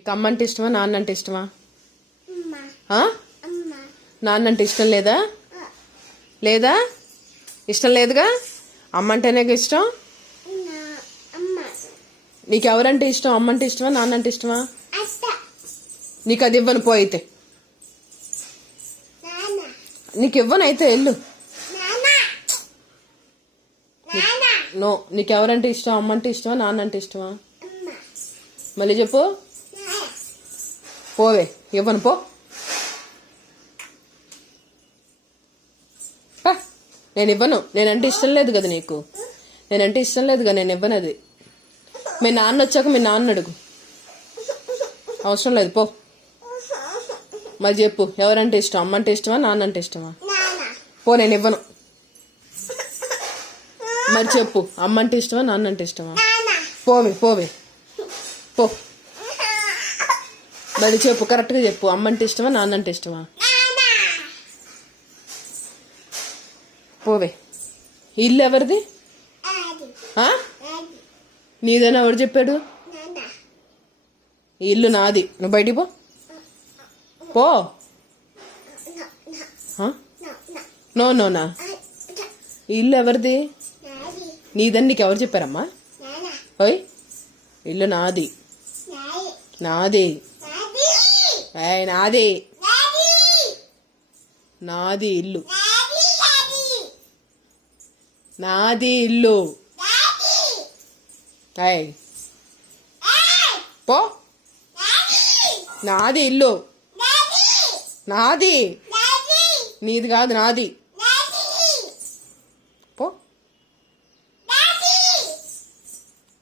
నీకు అమ్మ అంటే ఇష్టమా నాన్న అంటే ఇష్టమా? నాన్న అంటే ఇష్టం లేదా? లేదా ఇష్టం లేదుగా. అమ్మ అంటేనే ఇష్టం. నీకు ఎవరంటే ఇష్టం? అమ్మ అంటే ఇష్టమా నాన్న అంటే ఇష్టమా? నీకు అది ఇవ్వను పో అయితే. నీకు ఇవ్వను అయితే వెళ్ళు. నో, నీకు ఎవరంటే ఇష్టం? అమ్మ అంటే ఇష్టమా నాన్న అంటే ఇష్టమా? మళ్ళీ చెప్పు. పోవే, ఇవ్వను పో. నేను ఇవ్వను. నేనంటే ఇష్టం లేదు కదా నీకు. నేనంటే ఇష్టం లేదు కదా, నేను ఇవ్వను అది. మీ నాన్న వచ్చాక మీ నాన్న అడుగు. అవసరం లేదు పో. మరి చెప్పు, ఎవరంటే ఇష్టం? అమ్మ అంటే ఇష్టమా నాన్న అంటే ఇష్టమా? పో, నేను ఇవ్వను. మరి చెప్పు, అమ్మ అంటే ఇష్టమా నాన్న అంటే ఇష్టమా? పోవే పోవే పో. మరి చెప్పు, కరెక్ట్గా చెప్పు, అమ్మ అంటే ఇష్టమా నాన్న అంటే ఇష్టమా? పోవే. ఇల్లు ఎవరిది? నీదేనా? ఎవరు చెప్పాడు? ఇల్లు నాది. నువ్వు బయటికి పో. పో. నో నోనా. ఇల్లు ఎవరిది? నీదని నీకు ఎవరు చెప్పారమ్మా? ఓయ్, ఇల్లు నాది. నాది. నాది. నాది ఇల్లు. నాది ఇల్లు. పో. నాది ఇల్లు. నాది. నీది కాదు, నాది.